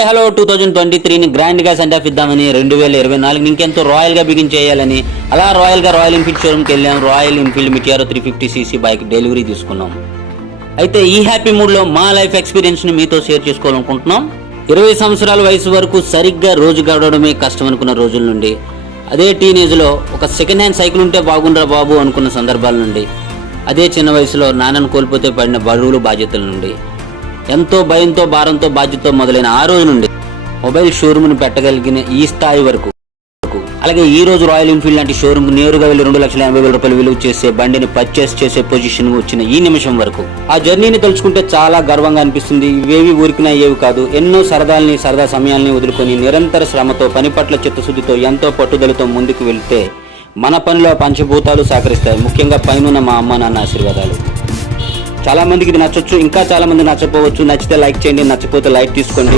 Hello 2023ని గ్రాండ్గా send off ఇద్దామని 2024 ఇంకెంతో రాయల్గా begin చేయాలని అలా రాయల్ ఎన్ఫీల్డ్ షోరూమ్కి వెళ్ళాం. Royal Enfield Meteor 350cc bike delivery తీసుకున్నాం. అయితే ఈ హ్యాపీ మూడ్లో మా లైఫ్ ఎక్స్పీరియన్స్ని మీతో షేర్ చేసుకోవాలనుకుంటున్నాం. 20 సంవత్సరాల వయసు వరకు సరిగ్గా రోజు గడవడమే కష్టం అనుకున్న రోజుల నుండి, అదే టీనేజ్లో ఒక సెకండ్ హ్యాండ్ సైకిల్ ఉంటే బాగుండ్రా బాబు అనుకున్న సందర్భాల నుండి, అదే చిన్న వయసులో నాన్నను కోల్పోతే పడిన బరువులు బాధ్యతల నుండి, ఎంతో భయంతో భారంతో బాధ్యతతో మొదలైన ఆ రోజు నుండి మొబైల్ షోరూమ్ని పెట్టగలిగిన ఈ స్థాయి వరకు, అలాగే ఈ రోజు రాయల్ ఎన్ఫీల్డ్ లాంటి షోరూమ్ నేరుగా వెళ్ళి 2,80,000 విలువ చేసే బండిని పర్చేస్ చేసే పొజిషన్ వచ్చిన ఈ నిమిషం వరకు ఆ జర్నీని తలుచుకుంటే చాలా గర్వంగా అనిపిస్తుంది. ఇవేవి ఊరికినా ఏవి కాదు. ఎన్నో సరదా సమయాల్ని వదులుకొని నిరంతర శ్రమతో, పని పట్ల చిత్తశుద్ధితో, ఎంతో పట్టుదలతో ముందుకు వెళ్తే మన పనిలో పంచభూతాలు సహకరిస్తాయి. ముఖ్యంగా పైన మా అమ్మ నాన్న ఆశీర్వాదాలు. చాలా మందికి ఇది నచ్చొచ్చు, ఇంకా చాలా మంది నచ్చపోవచ్చు. నచ్చితే లైక్ చేయండి, నచ్చపోతే లైక్ తీసుకోండి.